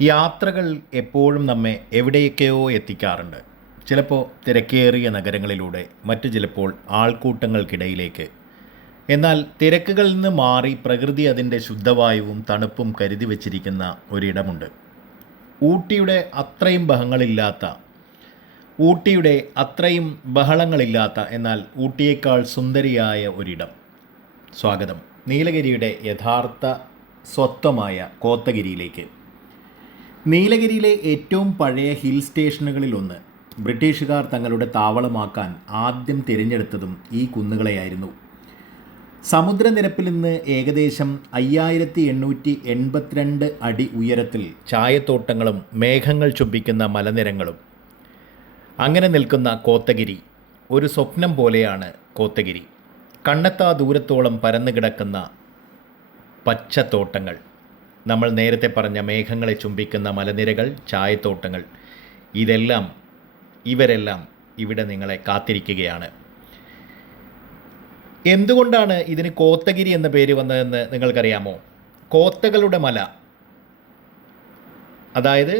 യാത്രകൾ എപ്പോഴും നമ്മെ എവിടെയൊക്കെയോ എത്തിക്കാറുണ്ട്. ചിലപ്പോൾ തിരക്കേറിയ നഗരങ്ങളിലൂടെ, മറ്റു ചിലപ്പോൾ ആൾക്കൂട്ടങ്ങൾക്കിടയിലേക്ക്. എന്നാൽ തിരക്കുകളിൽ നിന്ന് മാറി പ്രകൃതി അതിൻ്റെ ശുദ്ധവായുവും തണുപ്പും കരുതി വച്ചിരിക്കുന്ന ഒരിടമുണ്ട്. ഊട്ടിയുടെ അത്രയും ഊട്ടിയുടെ അത്രയും ബഹളങ്ങളില്ലാത്ത, എന്നാൽ ഊട്ടിയേക്കാൾ സുന്ദരിയായ ഒരിടം. സ്വാഗതം നീലഗിരിയുടെ യഥാർത്ഥ സ്വത്വമായ കോത്തഗിരിയിലേക്ക്. നീലഗിരിയിലെ ഏറ്റവും പഴയ ഹിൽ സ്റ്റേഷനുകളിലൊന്ന് ബ്രിട്ടീഷുകാർ തങ്ങളുടെ താവളമാക്കാൻ ആദ്യം തിരഞ്ഞെടുത്തതും ഈ കുന്നുകളെയായിരുന്നു. സമുദ്രനിരപ്പിൽ നിന്ന് ഏകദേശം 5882 അടി ഉയരത്തിൽ ചായത്തോട്ടങ്ങളും മേഘങ്ങൾ ചുംബിക്കുന്ന മലനിരങ്ങളും അങ്ങനെ നിൽക്കുന്ന കോത്തഗിരി ഒരു സ്വപ്നം പോലെയാണ്. കോത്തഗിരി കണ്ണെത്താ ദൂരത്തോളം പരന്നു കിടക്കുന്ന പച്ചത്തോട്ടങ്ങൾ, നമ്മൾ നേരത്തെ പറഞ്ഞ മേഘങ്ങളെ ചുംബിക്കുന്ന മലനിരകൾ, ചായത്തോട്ടങ്ങൾ, ഇവരെല്ലാം ഇവിടെ നിങ്ങളെ കാത്തിരിക്കുകയാണ്. എന്തുകൊണ്ടാണ് ഇതിന് കോത്തഗിരി എന്ന പേര് വന്നതെന്ന് നിങ്ങൾക്കറിയാമോ? കോത്തകളുടെ മല, അതായത്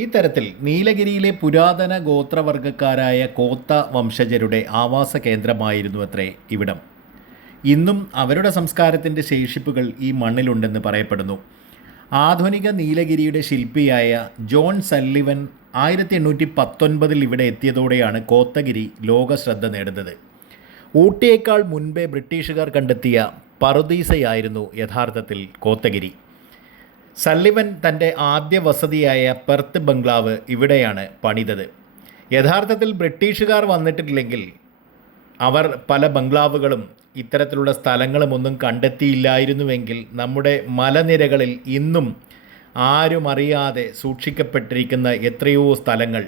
ഈ തരത്തിൽ നീലഗിരിയിലെ പുരാതന ഗോത്രവർഗക്കാരായ കോത്ത വംശജരുടെ ആവാസ കേന്ദ്രമായിരുന്നു അത്രേ ഇവിടം. ഇന്നും അവരുടെ സംസ്കാരത്തിൻ്റെ ശേഷിപ്പുകൾ ഈ മണ്ണിലുണ്ടെന്ന് പറയപ്പെടുന്നു. ആധുനിക നീലഗിരിയുടെ ശില്പിയായ ജോൺ സല്ലിവൻ 1819 ഇവിടെ എത്തിയതോടെയാണ് കോത്തഗിരി ലോക ശ്രദ്ധ നേടുന്നത്. ഊട്ടിയേക്കാൾ മുൻപേ ബ്രിട്ടീഷുകാർ കണ്ടെത്തിയ പറുദീസയായിരുന്നു യഥാർത്ഥത്തിൽ കോത്തഗിരി. സല്ലിവൻ തൻ്റെ ആദ്യ വസതിയായ പെർത്ത് ബംഗ്ലാവ് ഇവിടെയാണ് പണിതത്. യഥാർത്ഥത്തിൽ ബ്രിട്ടീഷുകാർ വന്നിട്ടില്ലെങ്കിൽ അവർ പല ബംഗ്ലാവുകളും ഇത്തരത്തിലുള്ള സ്ഥലങ്ങളുമൊന്നും കണ്ടെത്തിയില്ലായിരുന്നുവെങ്കിൽ നമ്മുടെ മലനിരകളിൽ ഇന്നും ആരും അറിയാതെ സൂക്ഷിക്കപ്പെട്ടിരിക്കുന്ന എത്രയോ സ്ഥലങ്ങൾ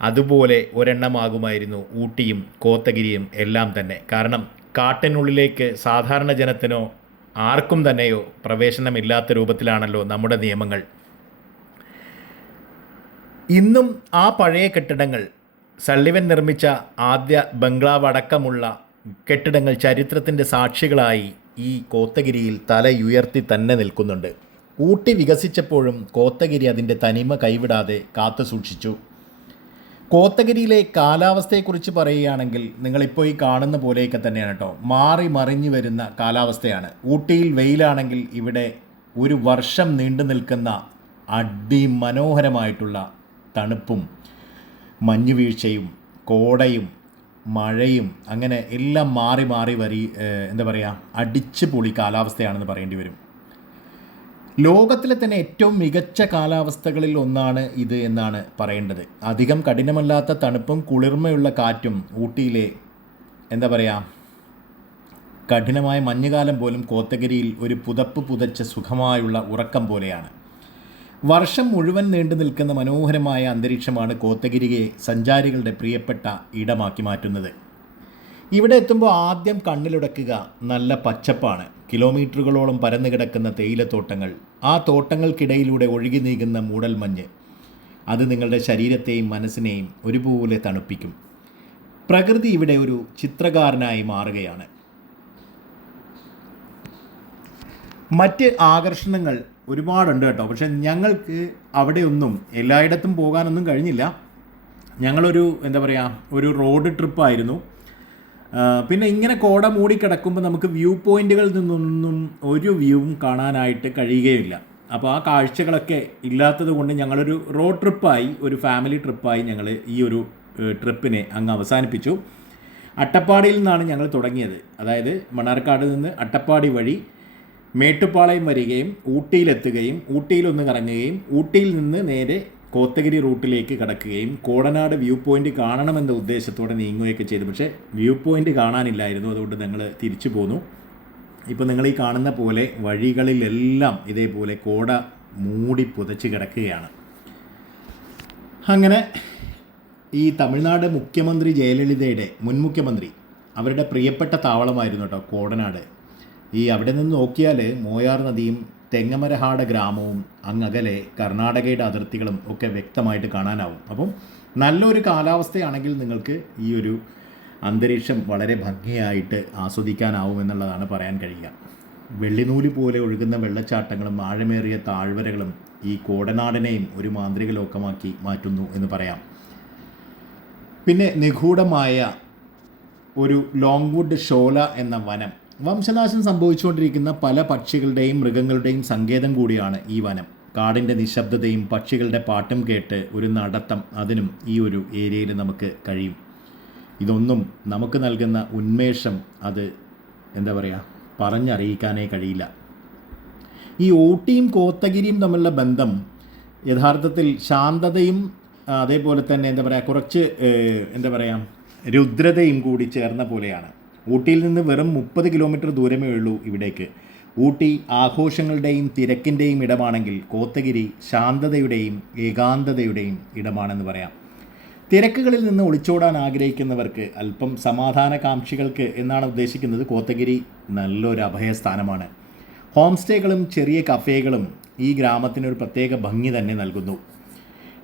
അതുപോലെ ഒരെണ്ണമാകുമായിരുന്നു ഊട്ടിയും കോത്തഗിരിയും എല്ലാം തന്നെ. കാരണം കാട്ടിനുള്ളിലേക്ക് സാധാരണ ജനത്തിനോ ആർക്കും തന്നെയോ പ്രവേശനമില്ലാത്ത രൂപത്തിലാണല്ലോ നമ്മുടെ നിയമങ്ങൾ. ഇന്നും ആ പഴയ കെട്ടിടങ്ങൾ, സള്ളിവൻ നിർമ്മിച്ച ആദ്യ ബംഗ്ലാവ് അടക്കമുള്ള കെട്ടിടങ്ങൾ ചരിത്രത്തിൻ്റെ സാക്ഷികളായി ഈ കോത്തഗിരിയിൽ തലയുയർത്തി തന്നെ നിൽക്കുന്നുണ്ട്. ഊട്ടി വികസിച്ചപ്പോഴും കോത്തഗിരി അതിൻ്റെ തനിമ കൈവിടാതെ കാത്തു സൂക്ഷിച്ചു. കോത്തഗിരിയിലെ കാലാവസ്ഥയെക്കുറിച്ച് പറയുകയാണെങ്കിൽ നിങ്ങളിപ്പോൾ ഈ കാണുന്ന പോലെയൊക്കെ തന്നെയാണ് കേട്ടോ. മാറി മറിഞ്ഞു വരുന്ന കാലാവസ്ഥയാണ്. ഊട്ടിയിൽ വെയിലാണെങ്കിൽ ഇവിടെ ഒരു വർഷം നീണ്ടു നിൽക്കുന്ന അതിമനോഹരമായിട്ടുള്ള തണുപ്പും മഞ്ഞുവീഴ്ചയും കോടയും മഴയും അങ്ങനെ എല്ലാം മാറി മാറി അടിച്ചു പൊളി കാലാവസ്ഥയാണെന്ന് പറയേണ്ടി വരും. ലോകത്തിലെ തന്നെ ഏറ്റവും മികച്ച കാലാവസ്ഥകളിൽ ഒന്നാണ് ഇത് എന്നാണ് പറയേണ്ടത്. അധികം കഠിനമല്ലാത്ത തണുപ്പും കുളിർമയുള്ള കാറ്റും ഊട്ടിയിലെ കഠിനമായ മഞ്ഞുകാലം പോലും കോത്തഗിരിയിൽ ഒരു പുതപ്പ് പുതച്ച സുഖമായുള്ള ഉറക്കം പോലെയാണ്. വർഷം മുഴുവൻ നീണ്ടു നിൽക്കുന്ന മനോഹരമായ അന്തരീക്ഷമാണ് കോത്തഗിരിയെ സഞ്ചാരികളുടെ പ്രിയപ്പെട്ട ഇടമാക്കി മാറ്റുന്നത്. ഇവിടെ എത്തുമ്പോൾ ആദ്യം കണ്ണിലുടക്കുക നല്ല പച്ചപ്പാണ്. കിലോമീറ്ററുകളോളം പരന്നു കിടക്കുന്ന തേയിലത്തോട്ടങ്ങൾ, ആ തോട്ടങ്ങൾക്കിടയിലൂടെ ഒഴുകി നീങ്ങുന്ന മൂടൽമഞ്ഞ്, അത് നിങ്ങളുടെ ശരീരത്തെയും മനസ്സിനെയും ഒരുപോലെ തണുപ്പിക്കും. പ്രകൃതി ഇവിടെ ഒരു ചിത്രകാരനായി മാറുകയാണ്. മറ്റ് ആകർഷണങ്ങൾ ഒരുപാടുണ്ട് കേട്ടോ. പക്ഷെ ഞങ്ങൾക്ക് അവിടെയൊന്നും എല്ലായിടത്തും പോകാനൊന്നും കഴിഞ്ഞില്ല. ഞങ്ങളൊരു ഒരു റോഡ് ട്രിപ്പായിരുന്നു. പിന്നെ ഇങ്ങനെ കോട മൂടിക്കിടക്കുമ്പോൾ നമുക്ക് വ്യൂ പോയിൻറ്റുകളിൽ നിന്നൊന്നും ഒരു വ്യൂവും കാണാനായിട്ട് കഴിയുകയില്ല. അപ്പോൾ ആ കാഴ്ചകളൊക്കെ ഇല്ലാത്തത് കൊണ്ട് ഞങ്ങളൊരു റോഡ് ട്രിപ്പായി, ഒരു ഫാമിലി ട്രിപ്പായി ഞങ്ങൾ ഈ ഒരു ട്രിപ്പിനെ അങ്ങ് അവസാനിപ്പിച്ചു. അട്ടപ്പാടിയിൽ നിന്നാണ് ഞങ്ങൾ തുടങ്ങിയത്. അതായത് മണ്ണാർക്കാട് നിന്ന് അട്ടപ്പാടി വഴി മേട്ടുപ്പാളയം വരികയും ഊട്ടിയിലെത്തുകയും ഊട്ടിയിലൊന്ന് കറങ്ങുകയും ഊട്ടിയിൽ നിന്ന് നേരെ കോത്തഗിരി റൂട്ടിലേക്ക് കടക്കുകയും കോടനാട് വ്യൂ പോയിൻ്റ് കാണണമെന്ന ഉദ്ദേശത്തോടെ നീങ്ങുകയൊക്കെ ചെയ്തു. പക്ഷേ വ്യൂ പോയിൻ്റ് കാണാനില്ലായിരുന്നു. അതുകൊണ്ട് ഞങ്ങൾ തിരിച്ചു പോന്നു. ഇപ്പോൾ നിങ്ങൾ ഈ കാണുന്ന പോലെ വഴികളിലെല്ലാം ഇതേപോലെ കോട മൂടി പുതച്ച് കിടക്കുകയാണ്. അങ്ങനെ ഈ തമിഴ്നാട് മുഖ്യമന്ത്രി ജയലളിതയുടെ മുൻ മുഖ്യമന്ത്രി, അവരുടെ പ്രിയപ്പെട്ട താവളമായിരുന്നു കേട്ടോ കോടനാട്. അവിടെ നിന്ന് നോക്കിയാൽ മോയാർ നദിയും തെങ്ങമരഹാട ഗ്രാമവും അങ്ങകലെ കർണാടകയുടെ അതിർത്തികളും ഒക്കെ വ്യക്തമായിട്ട് കാണാനാവും. അപ്പം നല്ലൊരു കാലാവസ്ഥയാണെങ്കിൽ നിങ്ങൾക്ക് ഈ ഒരു അന്തരീക്ഷം വളരെ ഭംഗിയായിട്ട് ആസ്വദിക്കാനാവുമെന്നുള്ളതാണ് പറയാൻ കഴിയുക. വെള്ളിനൂല് പോലെ ഒഴുകുന്ന വെള്ളച്ചാട്ടങ്ങളും ആഴമേറിയ താഴ്വരകളും ഈ കോടനാടിനെയും ഒരു മാന്ത്രിക ലോകമാക്കി മാറ്റുന്നു എന്ന് പറയാം. പിന്നെ നിഗൂഢമായ ഒരു ലോങ്വുഡ് ഷോല എന്ന വനം, വംശനാശം സംഭവിച്ചുകൊണ്ടിരിക്കുന്ന പല പക്ഷികളുടെയും മൃഗങ്ങളുടെയും സങ്കേതം കൂടിയാണ് ഈ വനം. കാടിൻ്റെ നിശബ്ദതയും പക്ഷികളുടെ പാട്ടും കേട്ട് ഒരു നടത്തം അതിനും ഈ ഒരു ഏരിയയിൽ നമുക്ക് കഴിയും. ഇതൊന്നും നമുക്ക് നൽകുന്ന ഉന്മേഷം അത് എന്താ പറയുക, പറഞ്ഞറിയിക്കാനേ കഴിയില്ല. ഈ ഊട്ടിയും കോത്തഗിരിയും തമ്മിലുള്ള ബന്ധം യഥാർത്ഥത്തിൽ ശാന്തതയും അതേപോലെ തന്നെ എന്താ പറയുക, കുറച്ച് എന്താ പറയുക, രുദ്രതയും കൂടി ചേർന്ന പോലെയാണ്. ഊട്ടിയിൽ നിന്ന് വെറും 30 കിലോമീറ്റർ ദൂരമേ ഉള്ളൂ ഇവിടേക്ക്. ഊട്ടി ആഘോഷങ്ങളുടെയും തിരക്കിൻ്റെയും ഇടമാണെങ്കിൽ കോത്തഗിരി ശാന്തതയുടെയും ഏകാന്തതയുടെയും ഇടമാണെന്ന് പറയാം. തിരക്കുകളിൽ നിന്ന് ഒളിച്ചോടാൻ ആഗ്രഹിക്കുന്നവർക്ക്, അല്പം സമാധാനകാംക്ഷികൾക്ക് എന്നാണ് ഉദ്ദേശിക്കുന്നത്, കോത്തഗിരി നല്ലൊരു അഭയസ്ഥാനമാണ്. ഹോം സ്റ്റേകളും ചെറിയ കഫേകളും ഈ ഗ്രാമത്തിനൊരു പ്രത്യേക ഭംഗി തന്നെ നൽകുന്നു.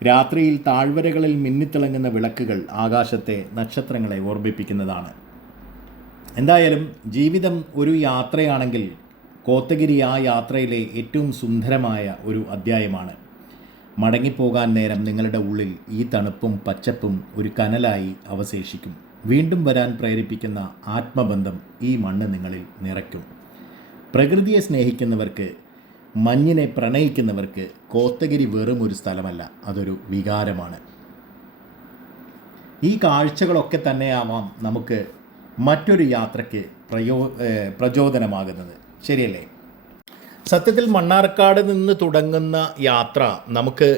രാത്രിയിൽ താഴ്വരകളിൽ മിന്നിത്തിളങ്ങുന്ന വിളക്കുകൾ ആകാശത്തെ നക്ഷത്രങ്ങളെ ഓർമ്മിപ്പിക്കുന്നതാണ്. എന്തായാലും ജീവിതം ഒരു യാത്രയാണെങ്കിൽ കോത്തഗിരി ആ യാത്രയിലെ ഏറ്റവും സുന്ദരമായ ഒരു അധ്യായമാണ്. മടങ്ങിപ്പോകാൻ നേരം നിങ്ങളുടെ ഉള്ളിൽ ഈ തണുപ്പും പച്ചപ്പും ഒരു കനലായി അവശേഷിക്കും. വീണ്ടും വരാൻ പ്രേരിപ്പിക്കുന്ന ആത്മബന്ധം ഈ മണ്ണ് നിങ്ങളിൽ നിറയ്ക്കും. പ്രകൃതിയെ സ്നേഹിക്കുന്നവർക്ക്, മഞ്ഞിനെ പ്രണയിക്കുന്നവർക്ക് കോത്തഗിരി വെറും ഒരു സ്ഥലമല്ല, അതൊരു വികാരമാണ്. ഈ കാഴ്ചകളൊക്കെ തന്നെയാവാം നമുക്ക് മറ്റൊരു യാത്രയ്ക്ക് പ്രചോദനമാകുന്നത്, ശരിയല്ലേ? സത്യത്തിൽ മണ്ണാർക്കാട് നിന്ന് തുടങ്ങുന്ന യാത്ര നമുക്ക്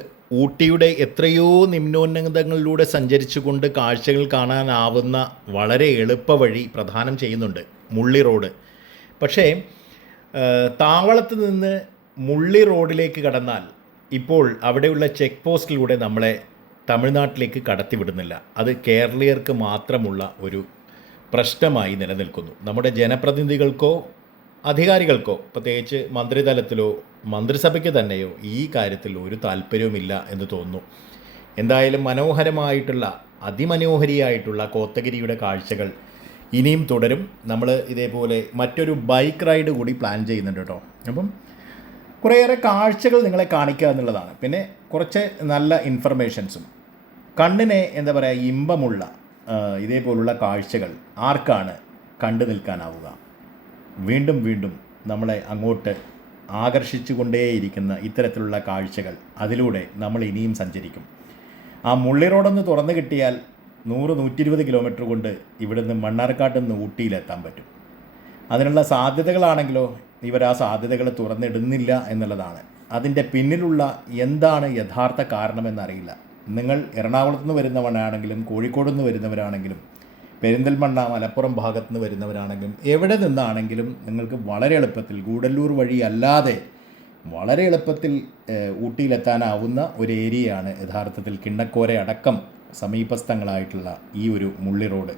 ഊട്ടിയുടെ എത്രയോ നിമ്നോന്നതങ്ങളിലൂടെ സഞ്ചരിച്ചുകൊണ്ട് കാഴ്ചകൾ കാണാനാവുന്ന വളരെ എളുപ്പവഴി പ്രദാനം ചെയ്യുന്നുണ്ട്, മുള്ളി റോഡ്. പക്ഷേ താവളത്ത് നിന്ന് മുള്ളി റോഡിലേക്ക് കടന്നാൽ ഇപ്പോൾ അവിടെയുള്ള ചെക്ക് പോസ്റ്റിലൂടെ നമ്മളെ തമിഴ്നാട്ടിലേക്ക് കടത്തിവിടുന്നില്ല. അത് കേരളീയർക്ക് മാത്രമുള്ള ഒരു പ്രശ്നമായി നിലനിൽക്കുന്നു. നമ്മുടെ ജനപ്രതിനിധികൾക്കോ അധികാരികൾക്കോ, പ്രത്യേകിച്ച് മന്ത്രിതലത്തിലോ മന്ത്രിസഭയ്ക്ക് തന്നെയോ ഈ കാര്യത്തിൽ ഒരു താല്പര്യവുമില്ല എന്ന് തോന്നുന്നു. എന്തായാലും മനോഹരമായിട്ടുള്ള, അതിമനോഹരിയായിട്ടുള്ള കോത്തഗിരിയുടെ കാഴ്ചകൾ ഇനിയും തുടരും. നമ്മൾ ഇതേപോലെ മറ്റൊരു ബൈക്ക് റൈഡ് കൂടി പ്ലാൻ ചെയ്യുന്നുണ്ട് കേട്ടോ. അപ്പം കുറേയേറെ കാഴ്ചകൾ നിങ്ങളെ കാണിക്കുക എന്നുള്ളതാണ്. പിന്നെ കുറച്ച് നല്ല ഇൻഫർമേഷൻസും. കണ്ണിനെ എന്താ പറയുക, ഇമ്പമുള്ള ഇതേപോലുള്ള കാഴ്ചകൾ ആർക്കാണ് കണ്ടു നിൽക്കാനാവുക? വീണ്ടും വീണ്ടും നമ്മളെ അങ്ങോട്ട് ആകർഷിച്ചു കൊണ്ടേയിരിക്കുന്ന ഇത്തരത്തിലുള്ള കാഴ്ചകൾ, അതിലൂടെ നമ്മൾ ഇനിയും സഞ്ചരിക്കും. ആ മുള്ളി റോഡൊന്ന് തുറന്നു കിട്ടിയാൽ 100-120 കിലോമീറ്റർ കൊണ്ട് ഇവിടുന്ന് മണ്ണാർക്കാട്ട് നിന്ന് ഊട്ടിയിലെത്താൻ പറ്റും. അതിനുള്ള സാധ്യതകളാണെങ്കിലോ ഇവർ ആ സാധ്യതകൾ തുറന്നിടുന്നില്ല എന്നുള്ളതാണ്. അതിൻ്റെ പിന്നിലുള്ള എന്താണ് യഥാർത്ഥ കാരണമെന്നറിയില്ല. നിങ്ങൾ എറണാകുളത്ത് നിന്ന് വരുന്നവരാണെങ്കിലും കോഴിക്കോട് നിന്ന് വരുന്നവരാണെങ്കിലും പെരിന്തൽമണ്ണ, മലപ്പുറം ഭാഗത്തു നിന്ന് വരുന്നവരാണെങ്കിലും എവിടെ നിന്നാണെങ്കിലും നിങ്ങൾക്ക് വളരെ എളുപ്പത്തിൽ ഗൂഡല്ലൂർ വഴി അല്ലാതെ വളരെ എളുപ്പത്തിൽ ഊട്ടിയിലെത്താനാവുന്ന ഒരു ഏരിയയാണ് യഥാർത്ഥത്തിൽ കിണ്ണക്കോര അടക്കം സമീപസ്ഥങ്ങളായിട്ടുള്ള ഈ ഒരു മുള്ളി റോഡ്.